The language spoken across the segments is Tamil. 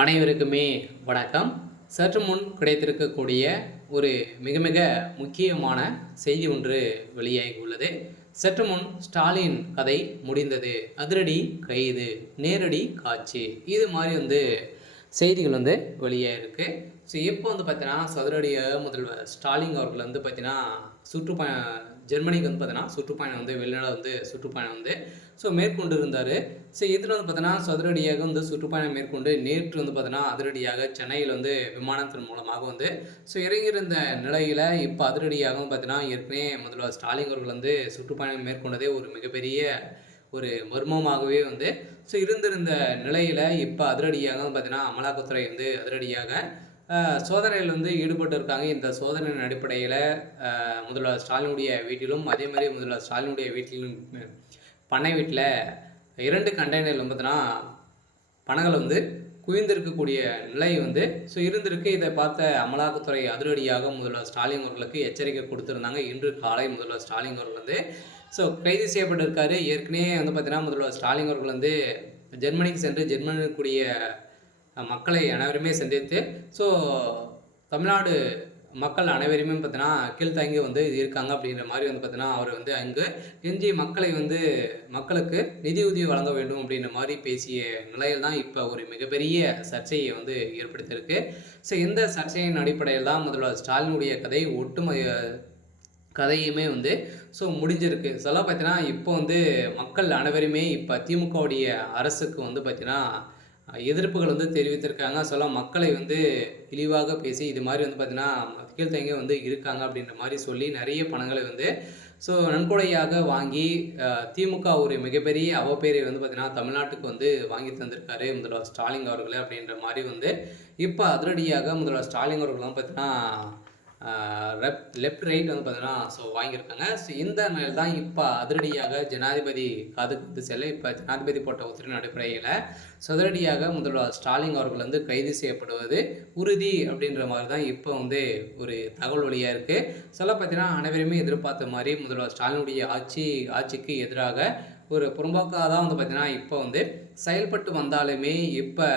அனைவருக்குமே வணக்கம். சற்று முன் கிடைத்திருக்கக்கூடிய ஒரு மிக மிக முக்கியமான செய்தி ஒன்று வெளியாகி உள்ளது. சற்று முன் ஸ்டாலின் கதை முடிந்தது, அதிரடி கைது, நேரடி காட்சி, இது மாதிரி செய்திகள் வெளியாயிருக்கு. ஸோ இப்போ பார்த்தீங்கன்னா சதுரடியாக முதல்வர் ஸ்டாலின் அவர்கள் பார்த்தீங்கன்னா சுற்றுப்பயணம் ஜெர்மனிக்கு பார்த்தீங்கன்னா சுற்றுப்பயணம் வெளிநாடு சுற்றுப்பயணம் ஸோ மேற்கொண்டு இருந்தார். ஸோ இதில் பார்த்தீங்கன்னா சதுரடியாக சுற்றுப்பயணம் மேற்கொண்டு நேற்று பார்த்தீங்கன்னா அதிரடியாக சென்னையில் விமானத்தின் மூலமாக ஸோ இறங்கியிருந்த நிலையில் இப்போ அதிரடியாக பார்த்தீங்கன்னா ஏற்கனவே முதல்வர் ஸ்டாலின் அவர்கள் சுற்றுப்பயணம் மேற்கொண்டதே ஒரு மிகப்பெரிய ஒரு மர்மமாகவே ஸோ இருந்திருந்த நிலையில் இப்போ அதிரடியாக பார்த்தீங்கன்னா அமலாக்கத்துறை அதிரடியாக சோதனையில் ஈடுபட்டு இருக்காங்க. இந்த சோதனையின் அடிப்படையில் முதல்வர் ஸ்டாலினுடைய வீட்டிலும் அதே மாதிரி முதல்வர் ஸ்டாலினுடைய வீட்டிலும் பண்ணை வீட்டில் 2 கண்டெய்னரில் பார்த்தீங்கன்னா பணங்கள் குவிந்திருக்கக்கூடிய நிலை ஸோ இருந்திருக்கு. இதை பார்த்த அமலாக்கத்துறை அதிரடியாக முதல்வர் ஸ்டாலின் அவர்களுக்கு எச்சரிக்கை கொடுத்துருந்தாங்க. இன்று காலை முதல்வர் ஸ்டாலின் அவர்கள் ஸோ கைது செய்யப்பட்டிருக்காரு. ஏற்கனவே பார்த்தீங்கன்னா முதல்வர் ஸ்டாலின் அவர்கள் ஜெர்மனிக்கு சென்று ஜெர்மனியில் கூடிய மக்களை அனைவருமே சந்தித்து ஸோ தமிழ்நாடு மக்கள் அனைவருமே பார்த்தீங்கன்னா கீழ்த்தாங்கி இருக்காங்க அப்படின்ற மாதிரி பார்த்தீங்கன்னா அவர் அங்கு எஞ்சி மக்களை மக்களுக்கு நிதி உதவி வழங்க வேண்டும் அப்படின்ற மாதிரி பேசிய நிலையில் தான் இப்போ ஒரு மிகப்பெரிய சர்ச்சையை ஏற்படுத்தியிருக்கு. ஸோ இந்த சர்ச்சையின் அடிப்படையில் தான் முதல்வர் ஸ்டாலினுடைய கதை கதையுமே ஸோ முடிஞ்சிருக்கு. சொல்லலாம் பார்த்தீங்கன்னா இப்போ மக்கள் அனைவருமே இப்போ திமுகவுடைய அரசுக்கு பார்த்தீங்கன்னா எதிர்ப்புகள் தெரிவித்திருக்காங்க. சொல்ல மக்களை இழிவாக பேசி இது மாதிரி பார்த்தீங்கன்னா கீழ்த்தங்க இருக்காங்க அப்படின்ற மாதிரி சொல்லி நிறைய பணங்களை ஸோ நன்கொடையாக வாங்கி திமுக ஒரு மிகப்பெரிய அவப்பேரை பார்த்தீங்கன்னா தமிழ்நாட்டுக்கு வாங்கி தந்திருக்காரு முதல்வர் ஸ்டாலின் அவர்களே அப்படின்ற மாதிரி இப்போ அதிரடியாக முதல்வர் ஸ்டாலின் அவர்கள் பார்த்தீங்கன்னா லெஃப்ட் ரைட் பார்த்தீங்கன்னா ஸோ வாங்கியிருக்காங்க. ஸோ இந்த நிலையில் தான் இப்போ அதிரடியாக ஜனாதிபதி காதுக்கு செல்ல இப்போ ஜனாதிபதி போட்ட உத்தரவின் அடிப்படையில் சதுரடியாக முதல்வர் ஸ்டாலின் அவர்கள் கைது செய்யப்படுவது உறுதி அப்படின்ற மாதிரி தான் இப்போ ஒரு தகவல் வழியாக இருக்குது. சொல்ல பார்த்தீங்கன்னா அனைவருமே எதிர்பார்த்த மாதிரி முதல்வர் ஸ்டாலினுடைய ஆட்சிக்கு எதிராக ஒரு புறம்போக்காக தான் பார்த்தீங்கன்னா இப்போ செயல்பட்டு வந்தாலுமே இப்போ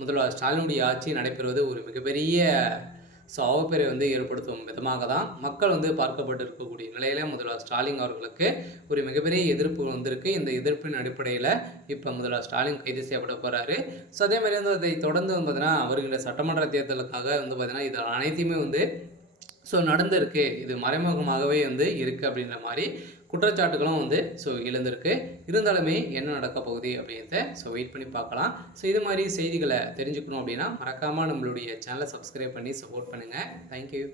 முதல்வர் ஸ்டாலினுடைய ஆட்சி நடைபெறுவது ஒரு மிகப்பெரிய ஸோ அவப்பேரை ஏற்படுத்தும் விதமாக தான் மக்கள் பார்க்கப்பட்டு இருக்கக்கூடிய நிலையில் முதல்வர் ஸ்டாலின் அவர்களுக்கு ஒரு மிகப்பெரிய எதிர்ப்பு வந்திருக்கு. இந்த எதிர்ப்பின் அடிப்படையில் இப்போ முதல்வர் ஸ்டாலின் கைது செய்யப்பட போகிறாரு. ஸோ அதே மாதிரி அதை தொடர்ந்து பார்த்தீங்கன்னா வருகின்ற சட்டமன்ற தேர்தலுக்காக பார்த்தீங்கன்னா இது அனைத்தையுமே ஸோ நடந்திருக்கு, இது மறைமுகமாகவே இருக்குது அப்படின்ற மாதிரி குற்றச்சாட்டுகளும் ஸோ எழுந்திருக்கு. இருந்தாலுமே என்ன நடக்க போகுது அப்படின்றத ஸோ வெயிட் பண்ணி பார்க்கலாம். ஸோ இது மாதிரி செய்திகளை தெரிஞ்சுக்கணும் அப்படின்னா மறக்காமல் நம்மளுடைய சேனலை சப்ஸ்கிரைப் பண்ணி சப்போர்ட் பண்ணுங்கள். தேங்க்யூ.